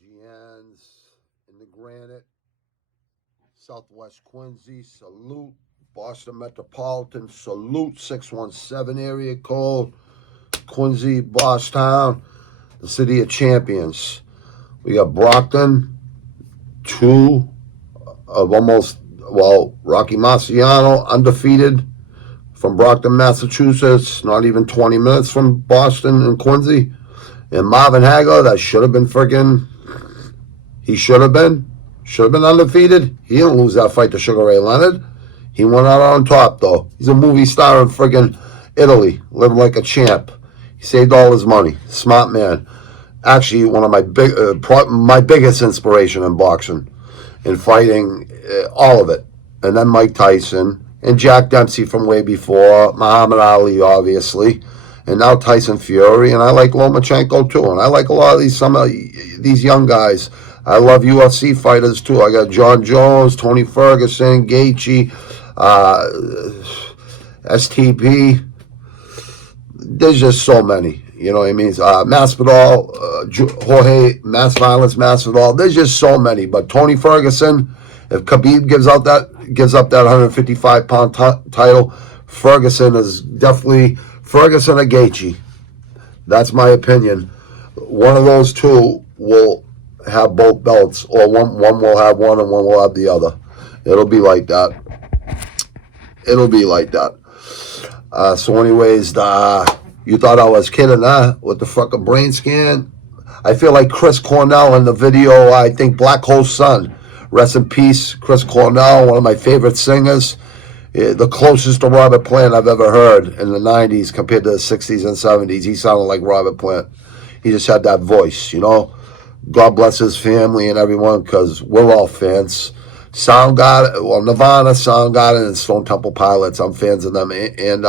GNs in the granite, Southwest Quincy, salute. Boston Metropolitan, salute. 617 area code, Quincy, Boston, the city of champions. We got Brockton, two of almost, Rocky Marciano, undefeated from Brockton, Massachusetts, not even 20 minutes from Boston and Quincy. And Marvin Hagler, that should have been he should have been undefeated. He didn't lose that fight to Sugar Ray Leonard. He went out on top, though. He's a movie star in friggin' Italy, living like a champ. He saved all his money. Smart man. Actually, one of my biggest inspiration in boxing, in fighting, all of it. And then Mike Tyson and Jack Dempsey from way before, Muhammad Ali, obviously, and now Tyson Fury, and I like Lomachenko too, and I like a lot of some of these young guys. I love UFC fighters too. I got John Jones, Tony Ferguson, Gaethje, STP. There's just so many. You know what I mean? Masvidal, Jorge, Masvidal. There's just so many. But Tony Ferguson, if Khabib gives up that 155-pound title, Ferguson is definitely Ferguson or Gaethje. That's my opinion. One of those two will have both belts, or one will have one and one will have the other. It'll be like that. So anyways, you thought I was kidding, huh? With the fucking brain scan? I feel like Chris Cornell in the video, I think Black Hole's son. Rest in peace, Chris Cornell, one of my favorite singers. The closest to Robert Plant I've ever heard in the 90s compared to the 60s and 70s. He sounded like Robert Plant. He just had that voice, you know? God bless his family and everyone, because we're all fans. Nirvana, Soundgarden, and Stone Temple Pilots. I'm fans of them. And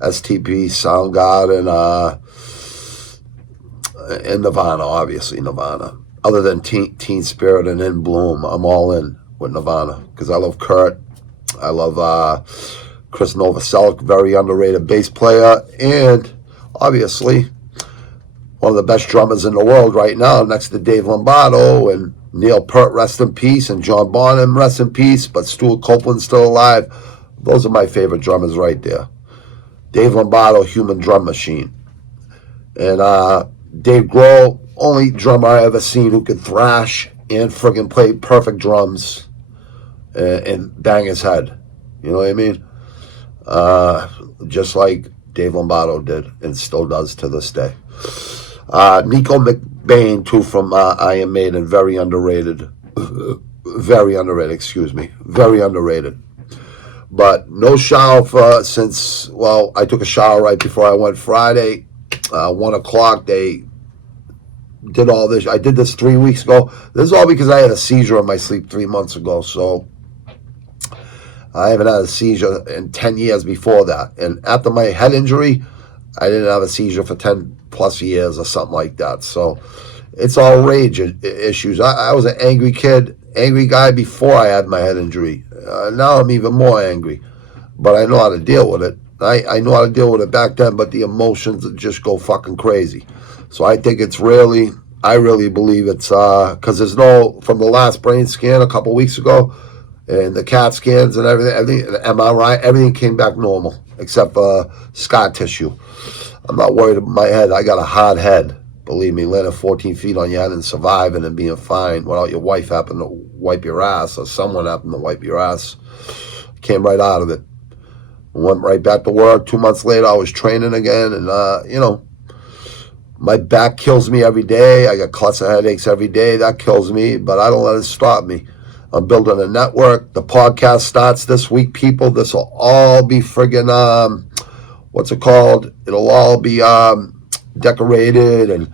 STP, Soundgarden, and Nirvana, obviously Nirvana. Other than Teen Spirit and In Bloom, I'm all in with Nirvana because I love Kurt. I love Chris Novoselic, very underrated bass player, and obviously one of the best drummers in the world right now, next to Dave Lombardo and Neil Peart, rest in peace, and John Bonham, rest in peace, but Stuart Copeland's still alive. Those are my favorite drummers right there. Dave Lombardo, human drum machine. And Dave Grohl, only drummer I ever seen who could thrash and friggin' play perfect drums and bang his head. You know what I mean? Just like Dave Lombardo did and still does to this day. Nico McBain, too, from Iron Maiden, very underrated. Very underrated. But no shower since, I took a shower right before I went Friday. 1 o'clock, they did all this. I did this 3 weeks ago. This is all because I had a seizure in my sleep 3 months ago. So I haven't had a seizure in 10 years before that. And after my head injury, I didn't have a seizure for 10 plus years or something like that. So it's all rage issues. I was an angry guy before I had my head injury. Now I'm even more angry. But I know how to deal with it. I know how to deal with it back then, but the emotions just go fucking crazy. So I think I really believe it's, because there's from the last brain scan a couple weeks ago, and the CAT scans and everything, the MRI, everything came back normal, except scar tissue. I'm not worried about my head. I got a hard head. Believe me, landing 14 feet on your head and surviving and being fine without your wife happening to wipe your ass or someone happened to wipe your ass. Came right out of it. Went right back to work. 2 months later, I was training again. And, my back kills me every day. I got cluster headaches every day. That kills me, but I don't let it stop me. I'm building a network. The podcast starts this week, people. This will all be friggin', what's it called? It'll all be decorated and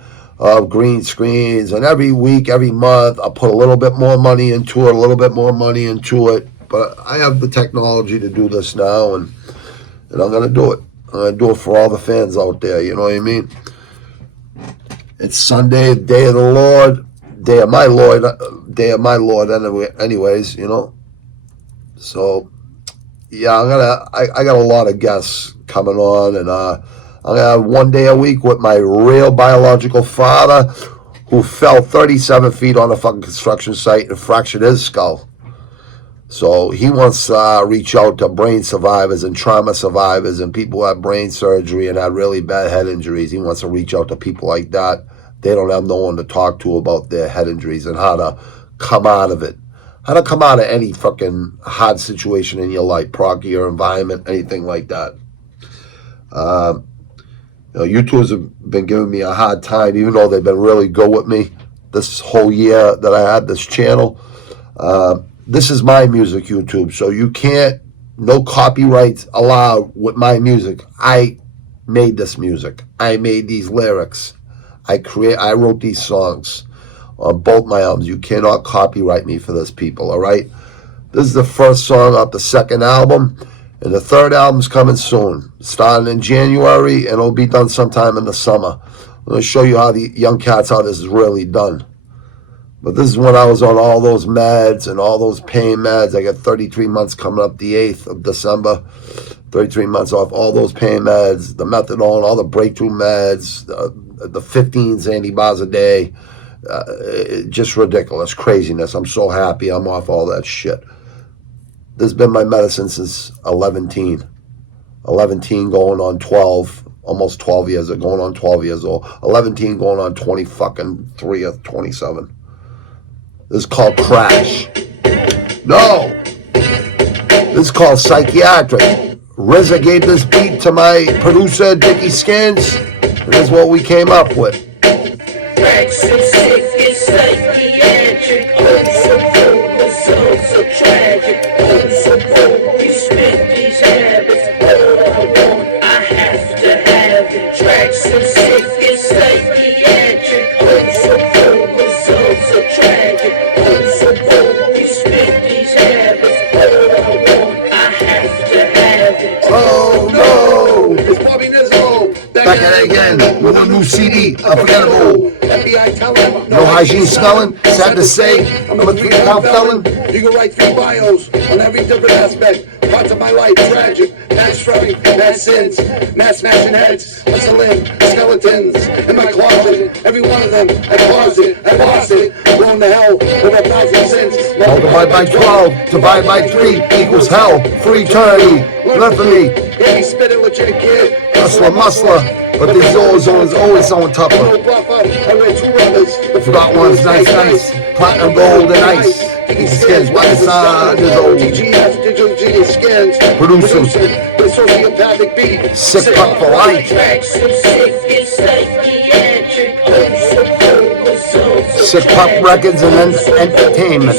green screens. And every week, every month, I'll put a little bit more money into it, But I have the technology to do this now, and I'm going to do it. I'm going to do it for all the fans out there. You know what I mean? It's Sunday, day of the Lord, day of my Lord, anyways, you know. So, yeah, I got a lot of guests coming on, and I'm going to have 1 day a week with my real biological father, who fell 37 feet on a fucking construction site and fractured his skull. So he wants to reach out to brain survivors and trauma survivors and people who have brain surgery and had really bad head injuries. He wants to reach out to people like that. They don't have no one to talk to about their head injuries and how to come out of it. How to come out of any fucking hard situation in your life, proc your environment, anything like that. YouTubers have been giving me a hard time, even though they've been really good with me this whole year that I had this channel. This is my music, YouTube, so you can't, no copyrights allowed with my music. I made this music. I made these lyrics. I wrote these songs on both my albums. You cannot copyright me for this, people, all right? This is the first song off the second album, and the third album's coming soon, starting in January, and it'll be done sometime in the summer. I'm going to show you how the young cats, how this is really done. But this is when I was on all those meds and all those pain meds. I got 33 months coming up the 8th of December. 33 months off all those pain meds, the methadone, all the breakthrough meds, the 15 antibiotics a day. Just ridiculous craziness. I'm so happy I'm off all that shit. This has been my medicine since 11 going on 12, almost 12 years, going on 12 years old. 11 going on 20 fucking 3 or 27. This is called Crash. No! This is called Psychiatric. RZA gave this beat to my producer, Dickie Skins, and this is what we came up with. Back at it again with a new CD, Unforgettable. No hygiene smelling, sad to say, I'm a 3-pound felon. You can write 3 bios on every different aspect. Parts of my life, tragic, mass shredding, mass sins, mass smashing heads, hustling, skeletons in my closet. Every one of them, I paused it, I lost it, going to hell with 1,000 sins. Multiplied by 12, divided by 3 equals hell for eternity. Learn from me. Yeah, he spit it legit, kid. Hustler, muscler, but this always on tougher. I wear 2 rubbers. Forgot one's nice, platinum, gold, and ice. These skins, what the side is old. TGS, digital genius skins. Producing the sociopathic beat. Sick Pup for life. Sick Pup Records and Entertainment.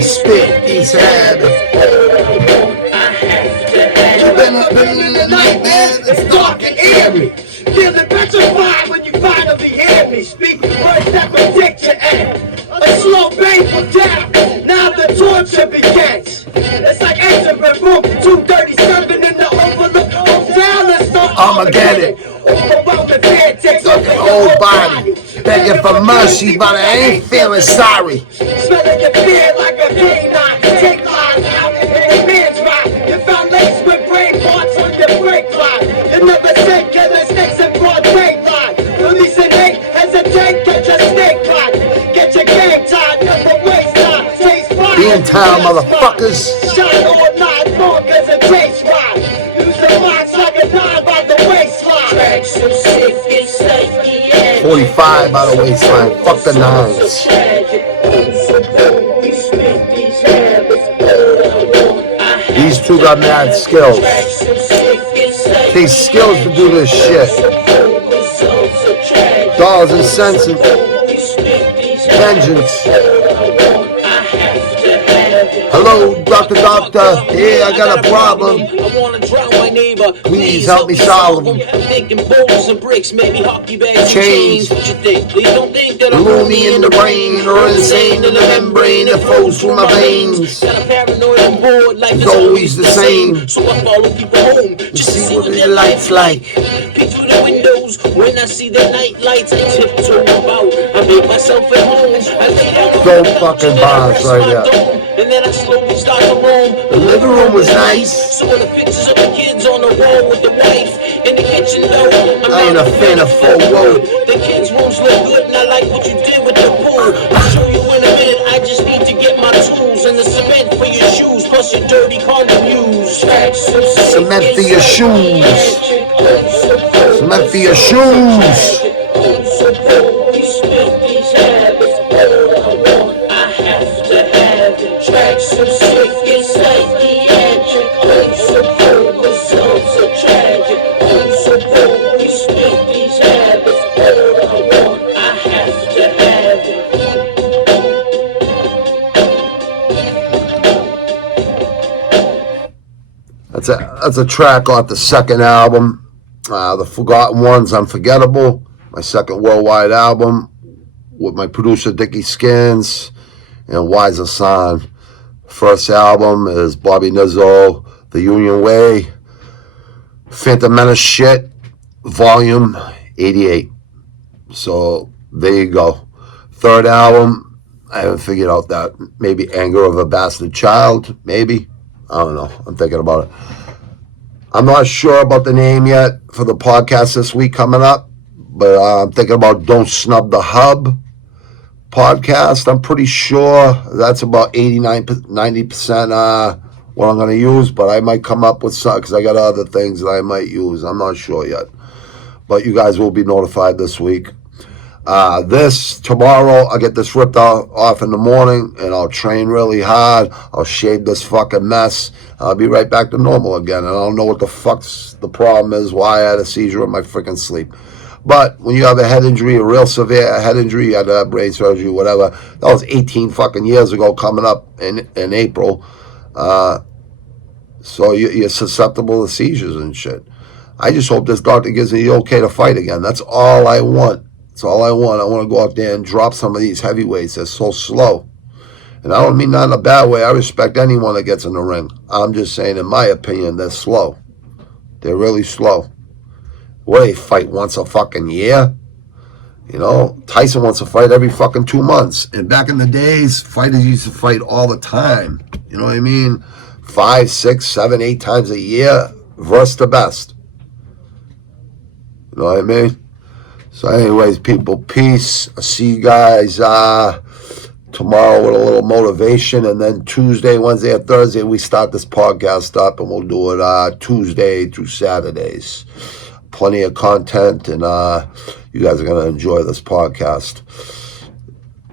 Spit these habits. You've been up in the night, man. It's dark and eerie. Feeling petrified when you finally hear me speak words that predict your end. A slow, painful death. Now the torture begins. It's like entering room 237 in the Overlook Hotel. Let's start Armageddon. Overwhelming fear takes over your Whole body. Begging for mercy, but I ain't feeling sorry. Smelling your fear like a canine. Take lives out in the man's ride. You found lace with brain parts on your brake line. You never said killer snakes in broad daylight. Releasing hate, hesitate, get your snake caught. Get your game tied, never waste time. Taste fire. Be in town, motherfuckers. Shine all night long cause it tastes right. Use your minds like a 9 by the waistline. Track so sick, it's like 45 by the waistline. Fuck the 9s. These two got mad skills. These skills to do this shit. Dollars and cents and vengeance. Hello, doctor, yeah, I got a problem. I wanna drown my neighbor. Please help me solve them. I'm thinking boulders and bricks, maybe hockey bags and Chains. chains. What you think? Please don't think that I'm Gloomy in the brain or insane in the membrane that flows through my veins. Got a paranoid on board, life It's always the same. So I follow people home To just to see see what what their their life's life's like. like. Peek through the windows, When I see the night lights, I tiptoe about. I make myself at home. I lay down on Dope the couch fucking and then I bars rest right my there. dome. And then I slowly start to roam. The living room was nice. So the pictures of the kids on the wall with the wife in the kitchen though. I ain't a fan of full wood. The kids' rooms look good, and I like what you did with the pool. I'll show you in a minute. I just need to get my tools and the cement for your shoes, plus your dirty condom use. Cement for your shoes. Cement for your shoes. I have to have it. Tracks so sick, it's psychiatric. So cold, results are tragic. So cold, we spit these habits. All I want, I have to have it. That's a track off the second album, The Forgotten Ones, Unforgettable. My second worldwide album with my producer Dickie Skins and Wiser Son. First album is Bobby Nizzo, The Union Way, Phantom Menace Shit, Volume 88. So there you go. Third album, I haven't figured out that. Maybe Anger of a Bastard Child, maybe. I don't know. I'm thinking about it. I'm not sure about the name yet for the podcast this week coming up, but I'm thinking about Don't Snub the Hub podcast. I'm pretty sure that's about 89, 90% what I'm going to use, but I might come up with some because I got other things that I might use. I'm not sure yet, but you guys will be notified this week. Tomorrow, I'll get this ripped off in the morning, and I'll train really hard. I'll shave this fucking mess. I'll be right back to normal again, and I don't know what the fuck's the problem is, why I had a seizure in my freaking sleep. But when you have a head injury, a real severe head injury, you had to have brain surgery, whatever. That was 18 fucking years ago coming up in April. So you're susceptible to seizures and shit. I just hope this doctor gives me the okay to fight again. That's all I want. That's all I want. I want to go out there and drop some of these heavyweights. They're so slow. And I don't mean that in a bad way. I respect anyone that gets in the ring. I'm just saying, in my opinion, they're slow. They're really slow. What, they fight once a fucking year? You know, Tyson wants to fight every fucking 2 months. And back in the days, fighters used to fight all the time. You know what I mean? 5, 6, 7, 8 times a year versus the best. You know what I mean? So anyways, people, peace. I'll see you guys tomorrow with a little motivation. And then Tuesday, Wednesday, or Thursday, we start this podcast up. And we'll do it Tuesday through Saturdays. Plenty of content. And you guys are going to enjoy this podcast.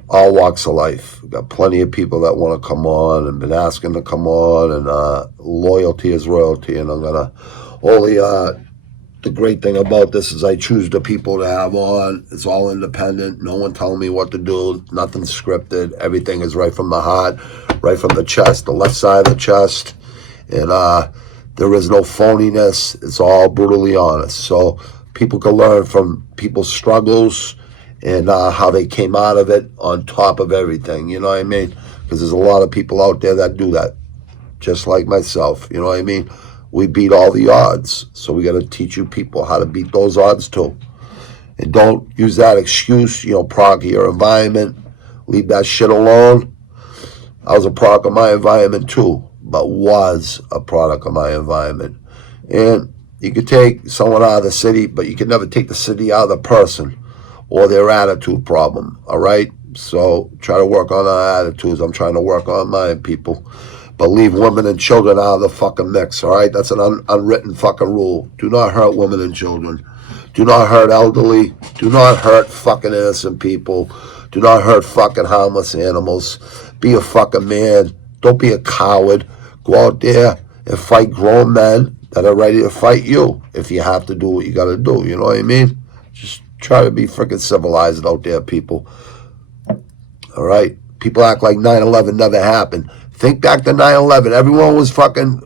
All walks of life. We've got plenty of people that want to come on and been asking to come on. And loyalty is royalty. And I'm going to only... the great thing about this is I choose the people to have on. It's all independent. No one telling me what to do. Nothing scripted. Everything is right from the heart, right from the chest, the left side of the chest. And there is no phoniness. It's all brutally honest. So people can learn from people's struggles and how they came out of it on top of everything. You know what I mean? Because there's a lot of people out there that do that, just like myself. You know what I mean? We beat all the odds, so we got to teach you people how to beat those odds too. And don't use that excuse, product of your environment. Leave that shit alone. I was a product of my environment too, but was a product of my environment. And you could take someone out of the city, but you can never take the city out of the person or their attitude problem, all right? So try to work on our attitudes. I'm trying to work on mine, people. But leave women and children out of the fucking mix, all right? That's an unwritten fucking rule. Do not hurt women and children. Do not hurt elderly. Do not hurt fucking innocent people. Do not hurt fucking harmless animals. Be a fucking man. Don't be a coward. Go out there and fight grown men that are ready to fight you if you have to do what you got to do. You know what I mean? Just try to be freaking civilized out there, people. All right? People act like 9/11 never happened. Think back to 9/11. Everyone was fucking,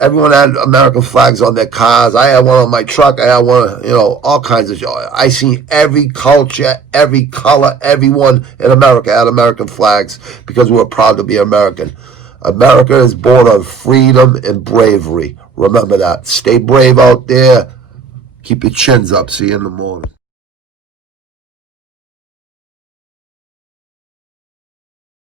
everyone had American flags on their cars. I had one on my truck. I had one, all kinds of shit. I seen every culture, every color, everyone in America had American flags because we were proud to be American. America is born on freedom and bravery. Remember that. Stay brave out there. Keep your chins up. See you in the morning.